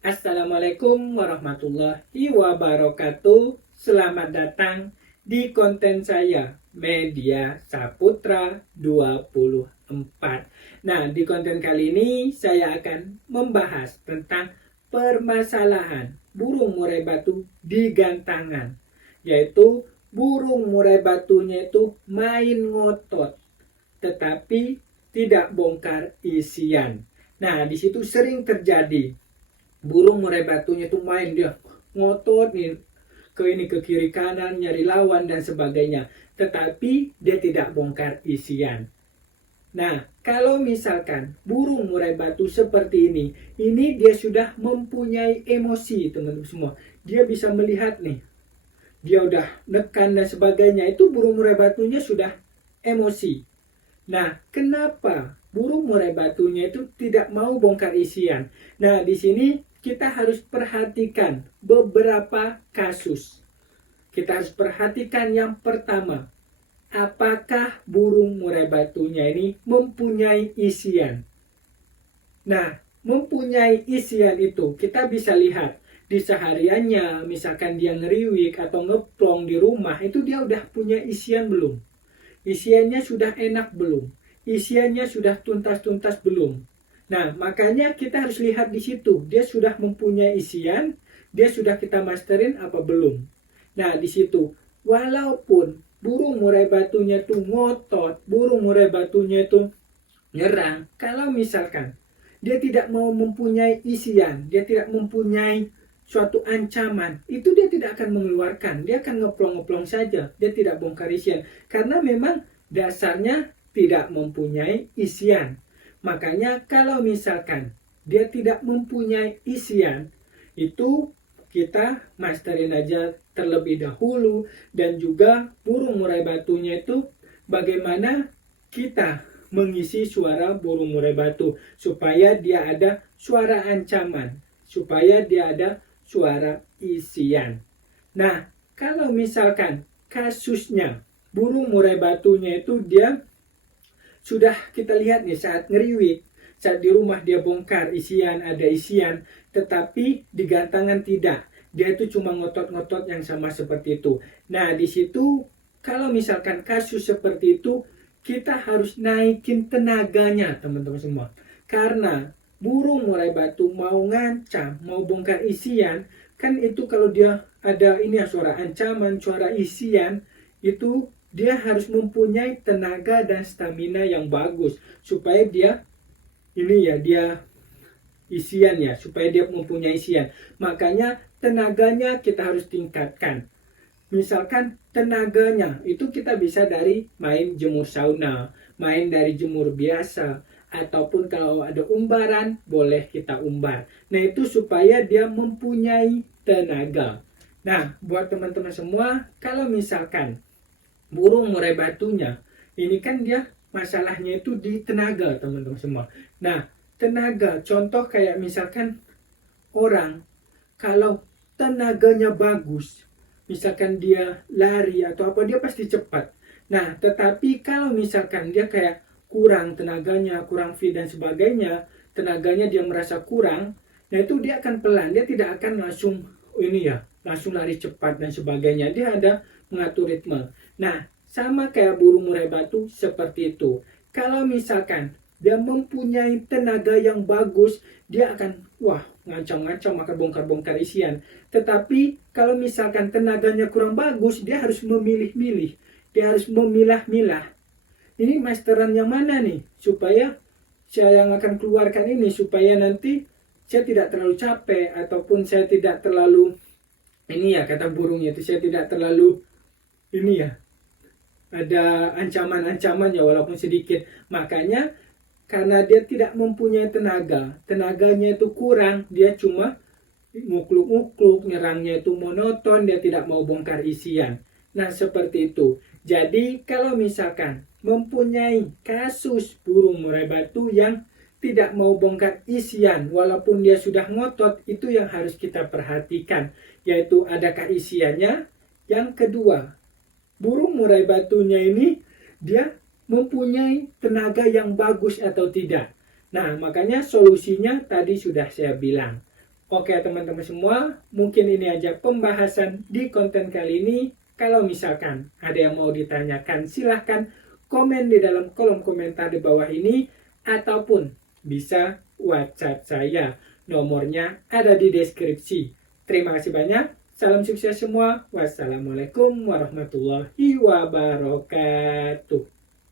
Assalamualaikum warahmatullahi wabarakatuh. Selamat datang di konten saya, Media Saputra 24. Nah, di konten kali ini saya akan membahas tentang permasalahan burung murai batu di gantangan, yaitu burung murai batunya itu main ngotot, tetapi tidak bongkar isian. Nah, di situ sering terjadi burung murai batunya itu main, dia ngotot nih ke kiri kanan nyari lawan dan sebagainya, tetapi dia tidak bongkar isian. Nah, kalau misalkan burung murai batu seperti ini dia sudah mempunyai emosi, teman-teman semua. Dia bisa melihat nih, dia udah nekan dan sebagainya, itu burung murai batunya sudah emosi. Nah, kenapa burung murai batunya itu tidak mau bongkar isian? Nah, di sini kita harus perhatikan beberapa kasus. Kita harus perhatikan yang pertama, apakah burung murai batunya ini mempunyai isian? Nah, mempunyai isian itu kita bisa lihat di sehariannya, misalkan dia ngeriwik atau ngeplong di rumah, itu dia udah punya isian belum? Isiannya sudah enak belum? Isiannya sudah tuntas-tuntas belum? Nah, makanya kita harus lihat di situ. Dia sudah mempunyai isian, dia sudah kita masterin apa belum? Nah, di situ, walaupun burung murai batunya itu ngotot, burung murai batunya itu nyerang, kalau misalkan dia tidak mau mempunyai isian, dia tidak mempunyai suatu ancaman, itu dia tidak akan mengeluarkan, dia akan ngeplong-ngeplong saja, dia tidak bongkar isian, karena memang dasarnya tidak mempunyai isian. Makanya kalau misalkan dia tidak mempunyai isian, itu kita masterin aja terlebih dahulu. Dan juga burung murai batunya itu bagaimana kita mengisi suara burung murai batu supaya dia ada suara ancaman, supaya dia ada suara isian. Nah, kalau misalkan kasusnya burung murai batunya itu dia sudah kita lihat nih saat ngeriwik, saat di rumah dia bongkar isian, ada isian, tetapi di gantangan tidak. Dia itu cuma ngotot-ngotot yang sama seperti itu. Nah, di situ kalau misalkan kasus seperti itu, kita harus naikin tenaganya, teman-teman semua. Karena burung murai batu mau ngancam, mau bongkar isian, kan itu kalau dia ada ini ya, suara ancaman, suara isian, itu dia harus mempunyai tenaga dan stamina yang bagus supaya dia dia isian ya, supaya dia mempunyai isian. Makanya tenaganya kita harus tingkatkan. Misalkan tenaganya itu kita bisa dari main jemur sauna, main dari jemur biasa, ataupun kalau ada umbaran boleh kita umbar. Nah, itu supaya dia mempunyai tenaga. Nah, buat teman-teman semua, kalau misalkan burung murai batunya ini kan dia masalahnya itu di tenaga, teman-teman semua. Nah, tenaga, contoh kayak misalkan orang kalau tenaganya bagus, misalkan dia lari atau apa, dia pasti cepat. Nah, tetapi kalau misalkan dia kayak kurang tenaganya, kurang fit dan sebagainya, tenaganya dia merasa kurang, nah itu dia akan pelan, dia tidak akan langsung langsung lari cepat dan sebagainya. Dia ada mengatur ritme. Nah, sama kayak burung murai batu seperti itu. Kalau misalkan dia mempunyai tenaga yang bagus, dia akan ngancam-ngancam, akan bongkar-bongkar isian. Tetapi kalau misalkan tenaganya kurang bagus, dia harus memilih-milih, dia harus memilah-milah. Ini masteran yang mana nih, supaya saya yang akan keluarkan ini, supaya nanti saya tidak terlalu capek, ataupun saya tidak terlalu kata burungnya itu, saya tidak terlalu ada ancaman-ancaman ya walaupun sedikit. Makanya karena dia tidak mempunyai tenaga, tenaganya itu kurang, dia cuma ngukluk-ngukluk, nyerangnya itu monoton, dia tidak mau bongkar isian. Nah, seperti itu. Jadi kalau misalkan mempunyai kasus burung murai batu yang tidak mau bongkar isian walaupun dia sudah ngotot, itu yang harus kita perhatikan, yaitu adakah isiannya. Yang kedua, burung murai batunya ini dia mempunyai tenaga yang bagus atau tidak. Nah, makanya solusinya tadi sudah saya bilang. Oke teman-teman semua, mungkin ini aja pembahasan di konten kali ini. Kalau misalkan ada yang mau ditanyakan, silahkan komen di dalam kolom komentar di bawah ini, ataupun bisa WhatsApp saya. Nomornya ada di deskripsi. Terima kasih banyak. Salam sukses semua. Wassalamualaikum warahmatullahi wabarakatuh.